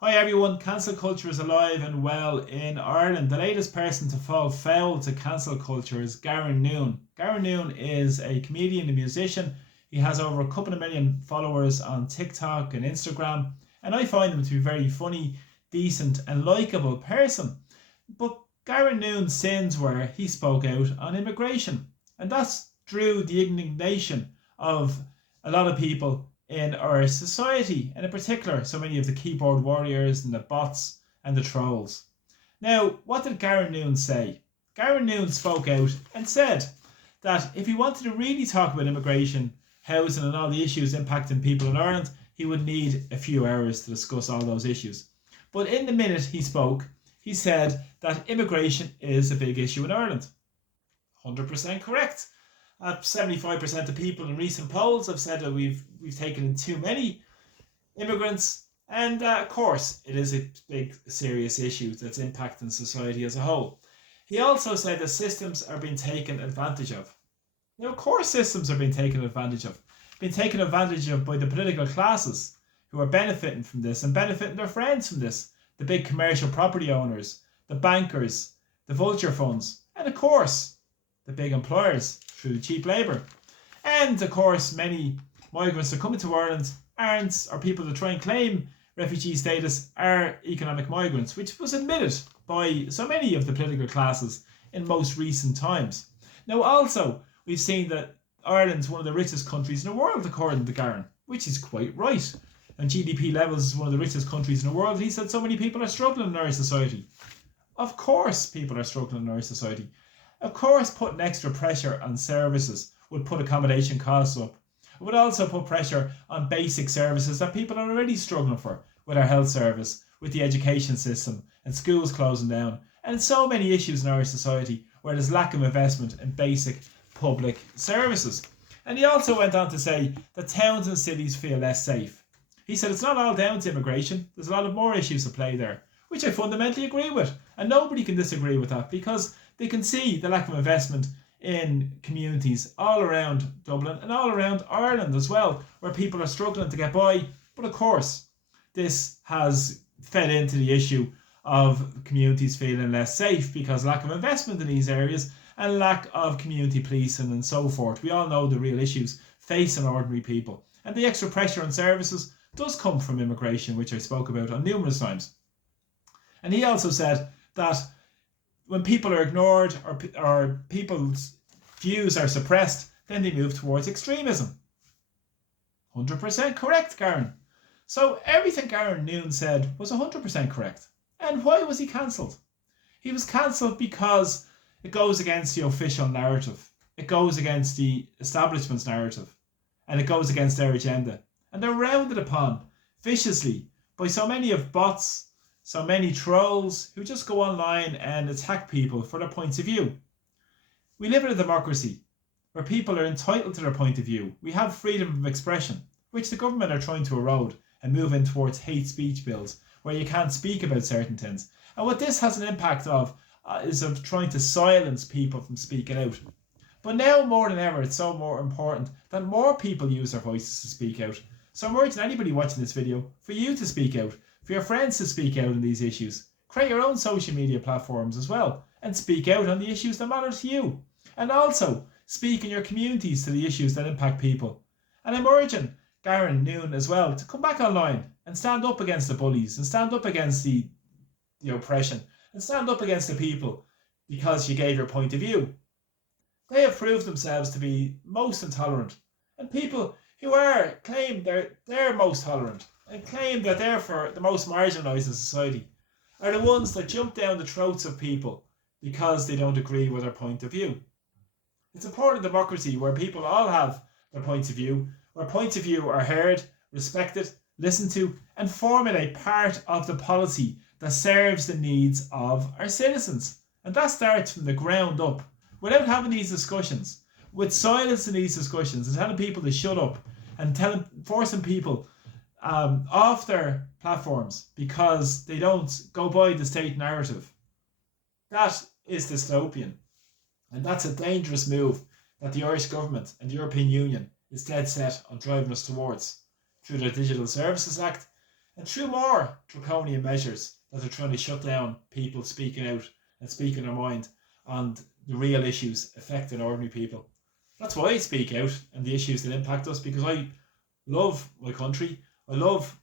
Hi everyone, cancel culture is alive and well in Ireland. The latest person to fall foul to cancel culture is Garron Noone. Garron Noone is a comedian and musician. He has over a couple of million followers on TikTok and Instagram, and I find him to be a very funny, decent, and likeable person. But Garron Noone's sins were he spoke out on immigration, and that's drew the indignation of a lot of people in our society, and in particular, so many of the keyboard warriors and the bots and the trolls. Now, what did Garron Noone say? Garron Noone spoke out and said that if he wanted to really talk about immigration, housing, and all the issues impacting people in Ireland, he would need a few hours to discuss all those issues. But in the minute he spoke, he said that immigration is a big issue in Ireland. 100% correct. 75% of people in recent polls have said that we've taken in too many immigrants, and of course, it is a big, serious issue that's impacting society as a whole. He also said that systems are being taken advantage of. Now, of course, systems are being taken advantage of. Being taken advantage of by the political classes who are benefiting from this and benefiting their friends from this. The big commercial property owners, the bankers, the vulture funds, and of course, the big employers through the cheap labour. And of course, many migrants that come into Ireland aren't, or people that try and claim refugee status are economic migrants, which was admitted by so many of the political classes in most recent times. Now, also, we've seen that Ireland's one of the richest countries in the world, according to Garron, which is quite right. And GDP levels is one of the richest countries in the world. He said so many people are struggling in our society. Of course, people are struggling in our society. Of course, putting extra pressure on services would put accommodation costs up. It would also put pressure on basic services that people are already struggling for, with our health service, with the education system, and schools closing down, and so many issues in our society where there's lack of investment in basic public services. And he also went on to say that towns and cities feel less safe. He said it's not all down to immigration, there's a lot of more issues at play there, which I fundamentally agree with, and nobody can disagree with that because they can see the lack of investment in communities all around Dublin and all around Ireland as well, where people are struggling to get by. But of course, this has fed into the issue of communities feeling less safe because lack of investment in these areas and lack of community policing and so forth. We all know the real issues facing ordinary people. And the extra pressure on services does come from immigration, which I spoke about on numerous times. And he also said that when people are ignored or people's views are suppressed, then they move towards extremism. 100% correct, Garron. So everything Garron Noone said was 100% correct. And why was he cancelled? He was cancelled because it goes against the official narrative. It goes against the establishment's narrative. And it goes against their agenda. And they're rounded upon viciously by so many of bots, so many trolls who just go online and attack people for their points of view. We live in a democracy where people are entitled to their point of view. We have freedom of expression, which the government are trying to erode and move in towards hate speech bills where you can't speak about certain things. And what this has an impact of is of trying to silence people from speaking out. But now more than ever, it's so more important that more people use their voices to speak out. So I'm urging anybody watching this video for you to speak out, for your friends to speak out on these issues. Create your own social media platforms as well and speak out on the issues that matter to you. And also speak in your communities to the issues that impact people. And I'm urging Garron Noone as well to come back online and stand up against the bullies and stand up against the oppression and stand up against the people because you gave your point of view. They have proved themselves to be most intolerant, and people who claim they're most tolerant and claim that they're for the most marginalised in society are the ones that jump down the throats of people because they don't agree with their point of view. It's a part of democracy where people all have their points of view, where points of view are heard, respected, listened to, and formulate part of the policy that serves the needs of our citizens. And that starts from the ground up, without having these discussions, with silence in these discussions and telling people to shut up and forcing people off their platforms because they don't go by the state narrative. That is dystopian. And that's a dangerous move that the Irish government and the European Union is dead set on driving us towards through the Digital Services Act And through more draconian measures that are trying to shut down people speaking out and speaking their mind on the real issues affecting ordinary people. That's why I speak out and the issues that impact us, because I love my country, I love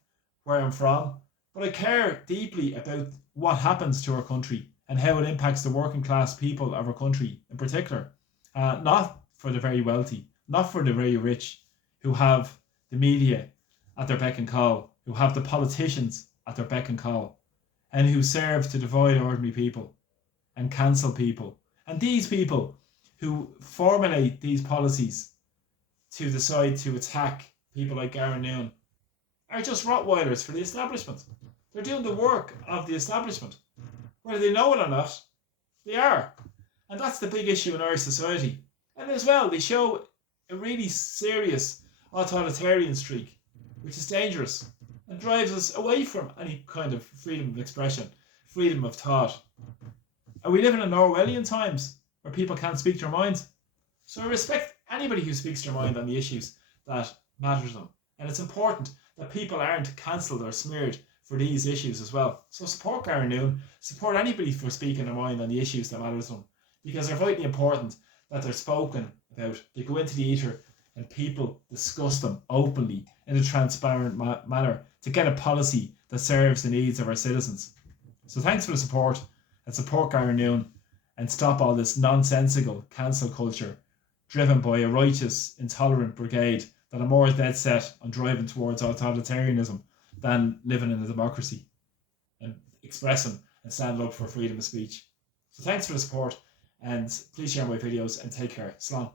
where I'm from, but I care deeply about what happens to our country and how it impacts the working class people of our country in particular. Not for the very wealthy, not for the very rich who have the media at their beck and call, who have the politicians at their beck and call, and who serve to divide ordinary people and cancel people. And these people who formulate these policies to decide to attack people like Garron Noone are just Rottweilers for the establishment. They're doing the work of the establishment. Whether they know it or not, they are. And that's the big issue in Irish society. And as well, they show a really serious authoritarian streak, which is dangerous and drives us away from any kind of freedom of expression, freedom of thought. Are we living in Orwellian times where people can't speak their minds? So I respect anybody who speaks their mind on the issues that matter to them. And it's important that people aren't cancelled or smeared for these issues as well. So support Garron Noone, support anybody for speaking their mind on the issues that matter to them, because they're vitally important that they're spoken about. They go into the ether and people discuss them openly in a transparent manner to get a policy that serves the needs of our citizens. So thanks for the support, and support Garron Noone and stop all this nonsensical cancel culture driven by a righteous, intolerant brigade that are more dead set on driving towards authoritarianism than living in a democracy and expressing and standing up for freedom of speech. So thanks for the support, and please share my videos and take care. Slán.